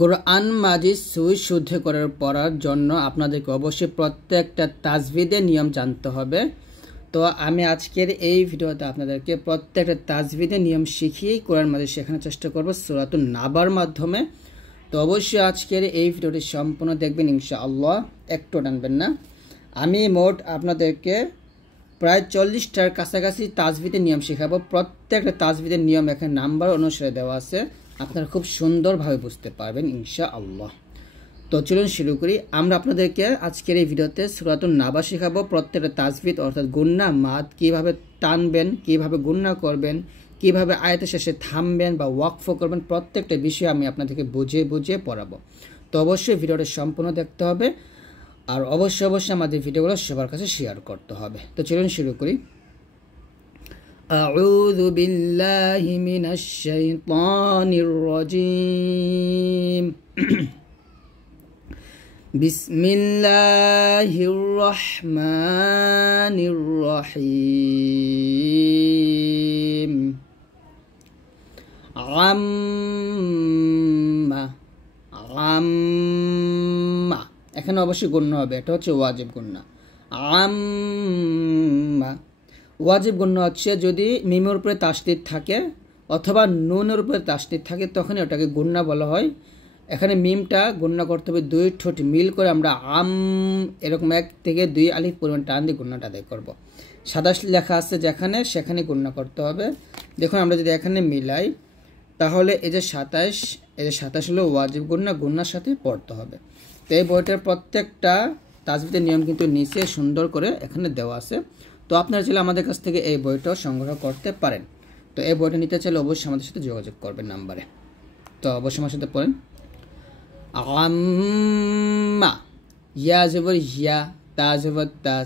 কোরআন মাজিদ সহি শুদ্ধ পড়ার জন্য আপনাদেরকে অবশ্যই প্রত্যেকটা তাজবিদের নিয়ম জানতে হবে। তো আমি আজকের এই ভিডিওতে আপনাদেরকে প্রত্যেকটা তাজবিদের নিয়ম শিখিয়েই কোরআন মাজিদ শেখানোর চেষ্টা করব সূরাতুন নাবার মাধ্যমে। তো অবশ্যই আজকের এই ভিডিওটি সম্পূর্ণ দেখবেন ইনশাআল্লাহ, একটু টানবেন না। আমি মোট আপনাদেরকে প্রায় 40টার কাছাকাছি তাজবিদের নিয়ম শেখাবো। প্রত্যেকটা তাজবিদের নিয়ম এখানে নাম্বার অনুসারে দেওয়া আছে, আপনারা খুব সুন্দরভাবে বুঝতে পারবেন ইনশাআল্লাহ। তো চলুন শুরু করি। আমরা আপনাদেরকে আজকের এই ভিডিওতে সূরাতুন নাবা শেখাবো। প্রত্যেকটা তাজবিদ অর্থাৎ গুন্না মাদ কিভাবে টানবেন, কিভাবে গুন্না করবেন, কিভাবে আয়াতের শেষে থামবেন বা ওয়াকফ করবেন, প্রত্যেকটা বিষয় আমি আপনাদেরকে বুঝিয়ে বুঝিয়ে পড়াবো। তো অবশ্যই ভিডিওটা সম্পূর্ণ দেখতে হবে আর অবশ্যই আমাদের ভিডিওগুলো সবার কাছে শেয়ার করতে হবে। তো চলুন শুরু করি। আউযু বিল্লাহি মিনাশ শাইতানির রাজীম। বিসমিল্লাহির রহমানির রহিম। আম্মা এখানে অবশ্যই গুণ্য হবে, এটা হচ্ছে ওয়াজিব গুণ্না। আম্মা ওয়াজিব গুণ্না হচ্ছে যদি মিমের উপরে তাসদীদ থাকে অথবা নুনের উপরে তাসদীদ থাকে তখন ওটাকে গুণ্না বলা হয়। এখানে মিমটা গুণ্না করতে হবে দুই ঠোঁট মিল করে, আমরা এরকম 1 থেকে 2 আলিফ পরিমাণ টান দিয়ে গুণ্নাটা আদায় করবো। সাদা লেখা আছে যেখানে সেখানে গুণ্না করতে হবে। দেখুন আমরা যদি এখানে মিলাই তাহলে এই যে 27 হলো ওয়াজিব গুণ্না, গুণ্নার সাথে পড়তে হবে। তো এই বইটার প্রত্যেকটা তাজবিদের নিয়ম কিন্তু নিচে সুন্দর করে এখানে দেওয়া আছে। তো আপনারা চাইলে আমাদের কাছ থেকে এই বইটাও সংগ্রহ করতে পারেন। তো এই বইটা নিতে চাইলে অবশ্যই আমাদের সাথে যোগাযোগ করবেন নাম্বারে। তো অবশ্যই আমার সাথে পড়েন। আম্মা, ইয়া জবর ইয়া, তা জবর তা,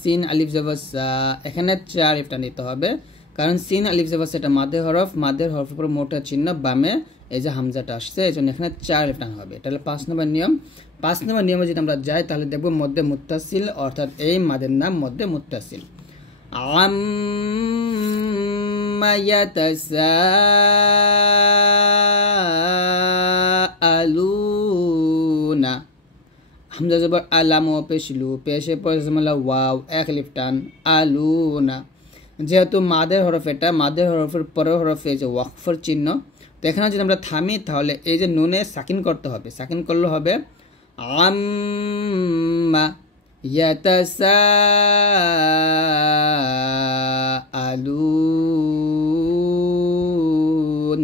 সিন আলিফ জবর সা। এখানে 4 আলিফটা নিতে হবে, কারণ সিন আলিফ জবর এটা মাদের হরফ, মাদের হরফের উপর মোটা চিহ্ন বামে এই যে হামজাটা আসছে, এই জন্য এখানে 4 আলিফ টান হবে। এটা হলো 5 নম্বর নিয়ম। 5 নম্বর নিয়মে যদি আমরা যাই তাহলে দেখব মধ্যে মুত্তাসিল, অর্থাৎ এই মাদের নাম মধ্যে মুত্তাসিল। আম্মা ইয়াতাসাআলুনা, হামজা জবর আলাম ও পেশলু, পেশে পয়সমলা ওয়াও 1 আলিফ টান, আলুনা। যেহেতু মাদের হরফ, এটা মাদের হরফের পরের হরফে এই যে ওয়াকফের চিহ্ন, তো এখানে যদি আমরা থামি তাহলে এই যে নুনে সাকিন করতে হবে, সাকিন করলে হবে আম্মা ইয়াতাসাআলুন।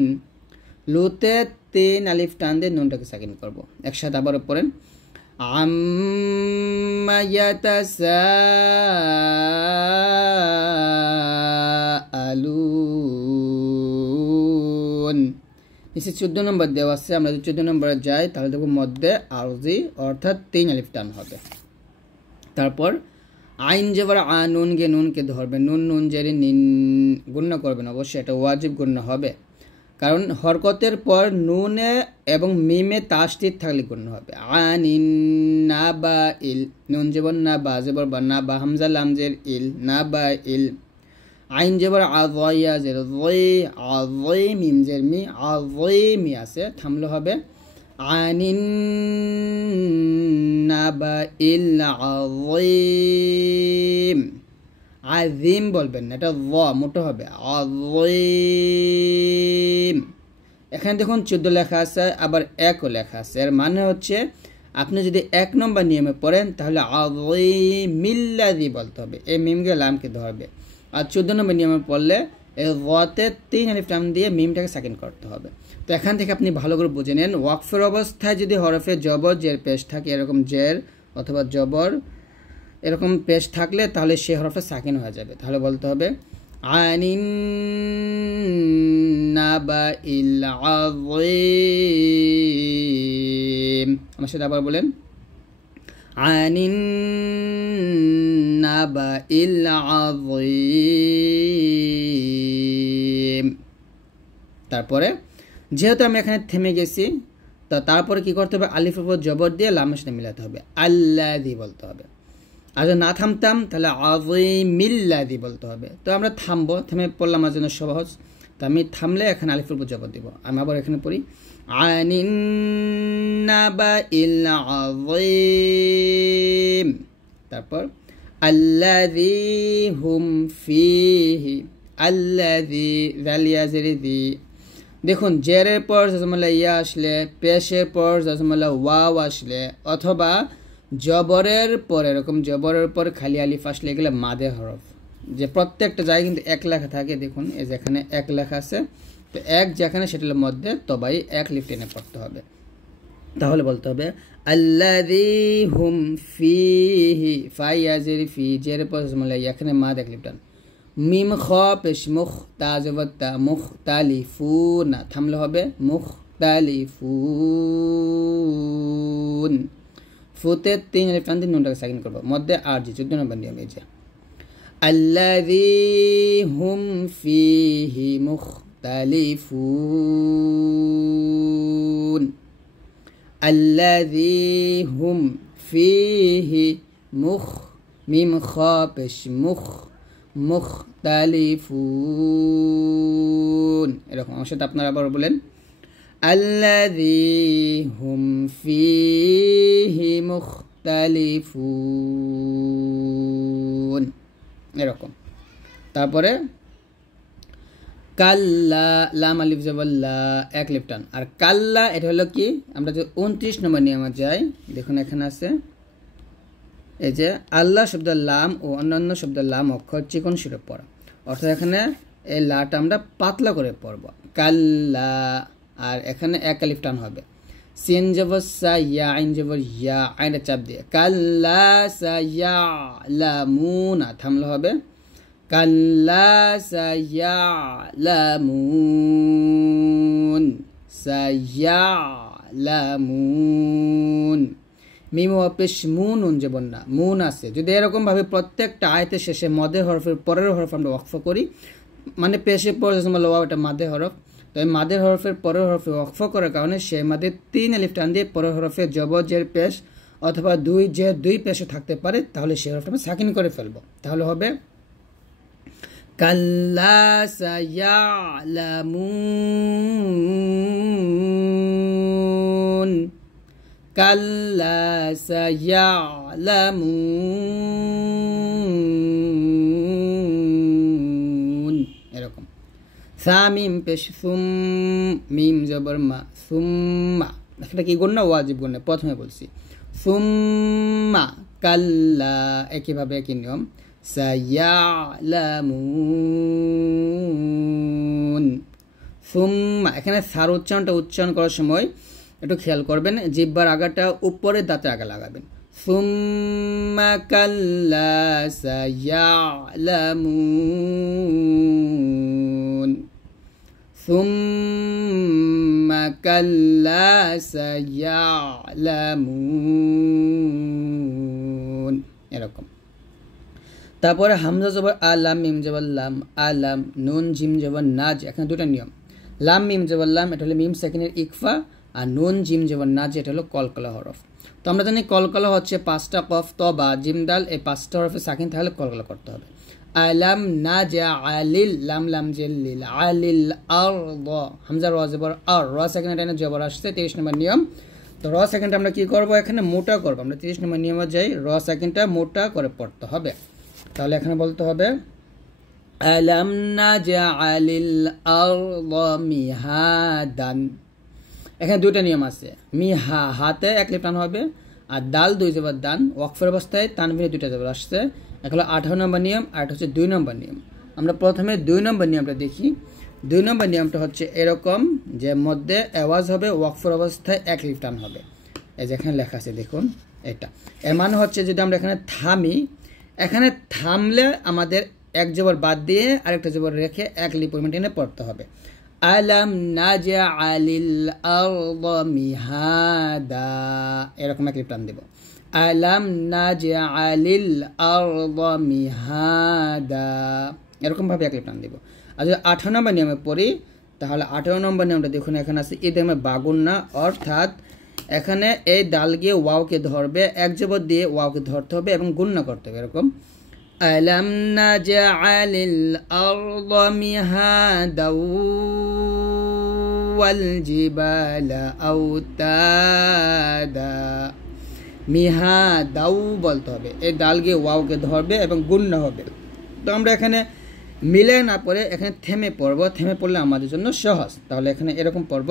লুতে 3 আলিফ টান দিয়ে নুনটাকে সাকিন করব। একসাথে আবার পড়েন। আম্মা ইয়াতাসাআলুন। নিচে 14 নম্বর দেওয়া আছে, আমরা যদি 14 নম্বরে যাই তাহলে দেখব মধ্যে আরজি, অর্থাৎ 3 আলিফ টান হবে। তারপর আইন জবর আ, নুন গে নুনকে ধরবেন, নুন নুন জেরে নিন, গুণ্য করবেন। অবশ্যই এটা ওয়াজিব গুণ্য হবে, কারণ হরকতের পর নুনে এবং মিমে তাসদীদ থাকলে গুণ্য হবে। আনিন না বা ইল, নুন জবর না, বা জবর বা, না বা হামজা লাম জের ইল, না বা ইল। আইন জবর আযয়া জের যই, আযই মিম জের মি, আযইমি আছে, থামলে হবে আনিন না বা ইল আযীম। আযীম বলবেন না, এটা য মোটা হবে, আযীম। এখানে দেখুন 14 লেখা আছে, আবার 1ও লেখা আছে। এর মানে হচ্ছে আপনি যদি 1 নম্বর নিয়মে পড়েন তাহলে আযীমিল্লাযী বলতে হবে, এই মিমকে লামকে ধরবে। আর 14 নম্বর নিয়মে পড়লে এই ওয়াতে 3 আলিফ টান দিয়ে মিমটাকে সাকিন করতে হবে। তো এখান থেকে আপনি ভালো করে বুঝে নেন, ওয়াকফের অবস্থায় যদি হরফে জবর জের পেশ থাকে, এরকম জের অথবা জবর এরকম পেশ থাকলে তাহলে সে হরফে সাকিন হয়ে যাবে। তাহলে বলতে হবে আনিন নাবাইল আযীম। আমার সাথে আবার বলেন আনিন নাবাইল আযীম। তারপরে যেহেতু আমি এখানে থেমে গেছি, তো তারপরে কি করতে হবে, আলিফের উপর জবর দিয়ে লামের সাথে মিলাতে হবে, আল্লাযী বলতে হবে। আর যদি না থামতাম তাহলে আযীমিল্লাযী বলতে হবে। তো আমরা থামবো, থেমে পড়লাম আমার জন্য সহজ। তো আমি থামলে এখানে আলিফের উপর জবর দিব। আমি আবার এখানে পড়ি আনিন নাবাইল আযীম। তারপর আল্লাযী হুম ফীহি, আল্লাযী যালিয়া জেরিদি। দেখুন জেরের পর জজমালা ইয়া আসলে, পেশের পর জজমালা ওয়াও আসলে, অথবা জবরের পর এরকম জবরের পর খালি আলিফ আসলে, এগুলো মাদে হরফ, যে প্রত্যেকটা জায়গায় কিন্তু এক লেখা থাকে। দেখুন এই যেখানে এক লেখা আছে, তো এক যেখানে সেটার মধ্যে তবাই এক লিফ টেনে পড়তে হবে। তাহলে বলতে হবে আল্লাযী হুম ফীহি, ফাইয়াজির ফি, জেরের পর জজমালা ইয়া, এখানে মাদ এক লিফ টান। মিম খ পেশ মুখ, তা জবর তা, মুখতালিফুন, থামলে হবে মুখতালিফুন। ফুতে 3 আলিফ টান দিয়ে নুনটাকে সাকিন করবো, মধ্যে আর জি 14 নম্বর নিয়ম। এই যে আল্লাযী হুম ফীহি মুখতালিফুন, আল্লাযী হুম ফীহি মিম খ পেশ মুখ, মুখতালিফুন। এরকম আমার সাথে আপনারা আবার বলেন আল্লাযী হুম ফীহি মুখতালিফুন, এরকম। তারপরে কাল্লা, লাম আলিফ জবর লা, এক লিফ টান। আর কাল্লা এটা হলো কি, আমরা যে 29 নম্বর নিয়মে যাই, দেখুন এখানে আছে এই যে আল্লাহ শব্দ লাম ও অন্যান্য শব্দ লাম অক্ষর চিকন সুরে পড়া, অর্থাৎ এখানে এই লাটা আমরা পাতলা করে পড়ব, কাল্লা। আর এখানে এক আলিফ টান হবে, সিন জবর সা, ইয়া আইন জবর ইয়া, আইনটা চাপ দিয়ে কাল্লা সায়ালামুনা, থামলে হবে কাল্লা সায়ালামুন, সায়ালামুন। মিম পেশ মুন, উন যে বন্যা মুন আছে। যদি এরকম ভাবে প্রত্যেকটা আয়াতের শেষে মদের হরফের পরের হরফ আমরা ওয়াকফ করি, মানে পেশে পর ওয়াও, এটা মাদের হরফ, তো এই মাদের হরফের পরের হরফে ওয়াকফ করার কারণে সে মাদের 3 আলিফ টান দিয়ে পরের হরফে জবর জের পেশ অথবা দুই পেশও থাকতে পারে, তাহলে সেই হরফটা আমরা সাকিন করে ফেলবো। তাহলে হবে কাল্লা সায়ালামুন, কাল্লা সায়ালামুন, এরকম। সামিম পেশ সুম, মিম জবর মা, সুম্মা, এটা কি গুণ না ওয়াজিব গুণ, প্রথমে বলছি সুম্মা কাল্লা, একইভাবে একই নিয়ম সায়ালামুন, সুম্মা। এখানে সার উচ্চারণ করার সময় একটু খেয়াল করবেন, জিহ্বার আগাটা উপরের দাঁতে আগে লাগাবেন। সুম্মা কাল্লা সায়ালামুন, সুম্মা কাল্লা সায়ালামুন, এরকম। তারপরে হামজা জবর আলাম, মিম জবর লাম, আলাম, নুন জিম জবর নাজ। এখানে দুটা নিয়ম, লাম মিম জবর লাম এটা হলো মিম সেকেন্ডের ইকফা, আর নুন জিম জবর নাজ এটা হলো কলকলা হরফ। তো আমরা জানি কলকলা হচ্ছে 5টা কফ, ত, বা, জিম, দাল, এই 5টা হরফে সাকিন তাহলে কলকলা করতে হবে। আলাম না জা আলিল, লাম লাম জেলিল, আলিল আর, হামজা র জবর আর, র সেকেন্ড টাইনে জবর আসছে, 30 নম্বর নিয়ম। তো র সেকেন্ডটা আমরা কি করব, এখানে মোটা করবো, আমরা 30 নম্বর নিয়মে যাই, র সেকেন্ডটা মোটা করে পড়তে হবে। তাহলে এখানে বলতে হবে আলাম নাজআলিল আরদা মিহাদান। এখানে দুটো নিয়ম আছে, মিহা হাতে এক লিফ টান হবে, আর দাল 2 জবর দান, ওয়াকফের অবস্থায় তানবিনে 2টা জবর আসছে। এক হলো 18 নম্বর নিয়ম, আর এটা হচ্ছে 2 নম্বর নিয়ম। আমরা প্রথমে 2 নম্বর নিয়মটা দেখি। 2 নম্বর নিয়মটা হচ্ছে এরকম, যে মধ্যে আওয়াজ হবে, ওয়াকফের অবস্থায় এক লিফ টান হবে, এই যে এখানে লেখা আছে দেখুন এটা। এর মানে হচ্ছে যদি আমরা এখানে থামি, এখানে থামলে আমাদের এক জবর বাদ দিয়ে আরেকটা জবর রেখে এক লিপ পরিমাণ টেনে পড়তে হবে। আলাম নাজআলিল আরদা মিহাদা, এরকম এক লিপ টান দেব, আলাম নাজআলিল আরদা মিহাদা, এরকম ভাবে এক লিপ টান দেব। আর যদি 18 নম্বর নিয়মে পড়ি, তাহলে 18 নম্বর নিয়মটা দেখুন এখানে আছে ইদমে বাগুন্না, অর্থাৎ এখানে এই দাল গিয়ে ওয়াওকে ধরবে, এক জবর দিয়ে ওয়াওকে ধরতে হবে এবং গুণনা করতে হবে, এরকম আলাম নাজআলিল আরদা মিহাদা ওয়াল জিবালা আওতাদা মিহাদাউ বলতে হবে, এই দালকে ওয়াওকে ধরবে এবং গুণ্য হবে। তো আমরা এখানে মিলে না পড়ে এখানে থেমে পড়ব, থেমে পড়লে আমাদের জন্য সহজ। তাহলে এখানে এরকম পড়ব,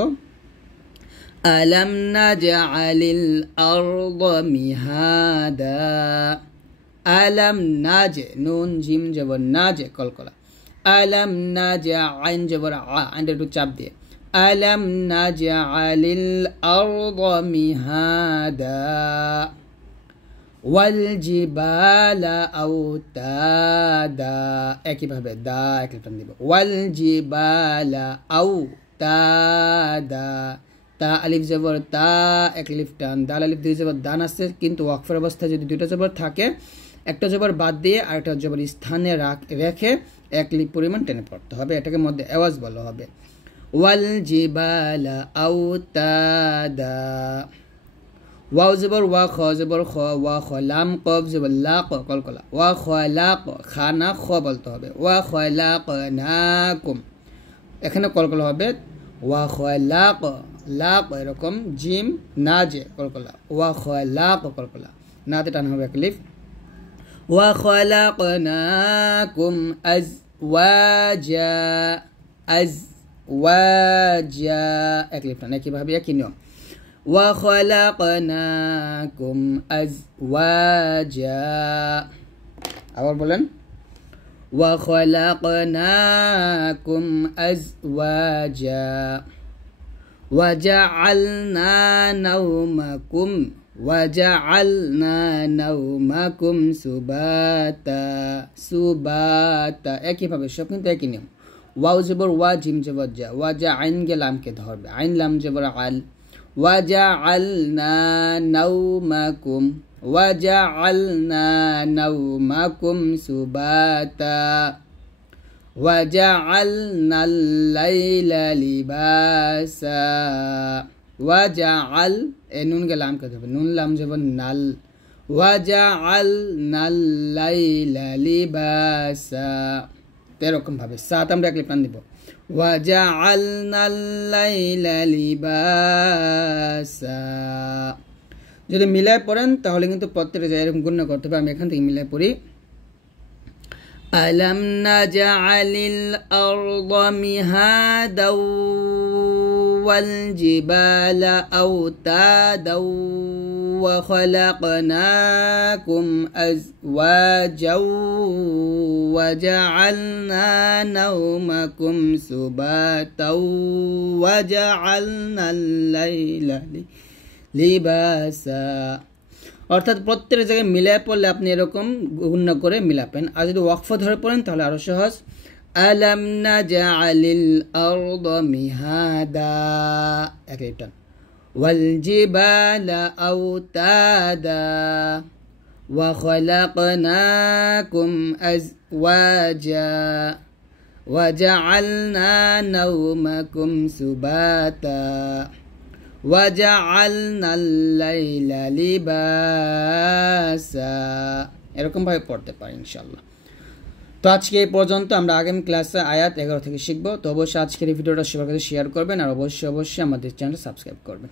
আলাম নাজআলিল আরদা মিহাদা, আলাম নাজে নুন জিম জবর নাজে কলকলা, আলাম নাজা আইন জবর আইনটা একটু চাপ দিয়ে, আলাম নাজআলিল আরদা মিহাদা ওয়াল জিবালা আওতাদা, একইভাবে দা একই টান দিব, ওয়াল জিবালা আওতাদা, তা আলিফ জবর তা এক লিফ টান, দাল আলিফ দুই জবর দান আসছে, কিন্তু ওয়াকফের অবস্থায় যদি দুইটা জবর থাকে একটা জবর বাদ দিয়ে আরেকটা জবর স্থানে রেখে এক লিফ পরিমাণ টেনে পড়তে হবে, এটাকে মধ্যে আওয়াজ বলা হবে। ওয়াল জিবালা আওতাদা, ওয়াও জবর ওয়া, খ জবর খ, ওয়া খ, লাম কফ জবর লা ক কলকলা, ওয়া খলাক খানা খ বলতে হবে, ওয়া খলাকনাকুম এখানে কলকলা হবে, ওয়া খলাক লাক এরকম জিম নাজে কলকলা, ওয়া খলাক কলকলা, নাতে টান হবে এক লিফ, ওয়া খলাকনাকুম আজওয়াজা, আজওয়াজা এক লিফ টান, একইভাবে একই নিয়ম, ওয়া খলাকনাকুম আজওয়াজা, আবার বলেন, ওয়া খলাকনাকুম আজওয়াজা, ওয়া জাআলনা নাওমাকুম, ওয়া জাআলনা নাওমাকুম সুবাতা, সুবাতা একইভাবে সব কিন্তু একই নিয়ম, ওয়াও জবর ওয়া জিম জবর জা, ওয়া জা আইন গে লামকে ধরবে, আইন লাম জবর আল, ওয়া জাআলনা নাওমাকুম, ওয়া জাআলনা নাওমাকুম সুবাতা, ওয়া জাআলনাল লাইলা লিবাসা, ওয়া জাআল এ নুন গে লামকে ধরবে, নুন লাম জবর নাল, ওয়া জাআলনাল লাইলা লিবাসা, এরকম ভাবে সাত আমরা এক লিফ টান দিব, ওয়া জাআলনাল লাইলা লিবাসা। যদি মিলায় পড়েন তাহলে কিন্তু প্রত্যেকটা জায়গায় এরকম গুণ করতে হবে। আমি এখান থেকে মিলায় পড়ি, আলাম নাজআলিল আরদা মিহাদাও ওয়াল জিবালা আওতাদাও ওয়া খলাকনাকুম আজওয়াজাও ওয়া জাআলনা নাওমাকুম সুবাতাও ওয়া জাআলনাল লাইলা লিবাসা। অর্থাৎ প্রত্যেক জায়গায় মিলায় পড়লে আপনি এরকম গুণ করে মিলাবেন। আর যদি ওয়াকফ ধরে পড়েন তাহলে আরো সহজ, আলাম নাজআলিল আরদা মিহাদা একই টান, ওয়াল জিবালা আওতাদা ওয়া খলাকনাকুম আজওয়াজা ওয়া জাআলনা নাওমাকুম সুবাতা ওয়া জাআলনাল লাইলা লিবাসা। এরকম ভাবে পড়তে পারি ইনশাআল্লাহ। তো আজকে এই পর্যন্ত, আমরা আগামী ক্লাসে আয়াত 11 থেকে শিখবো। তো অবশ্যই আজকের এই ভিডিওটা সবার কাছে শেয়ার করবেন আর অবশ্যই আমাদের চ্যানেল সাবস্ক্রাইব করবেন।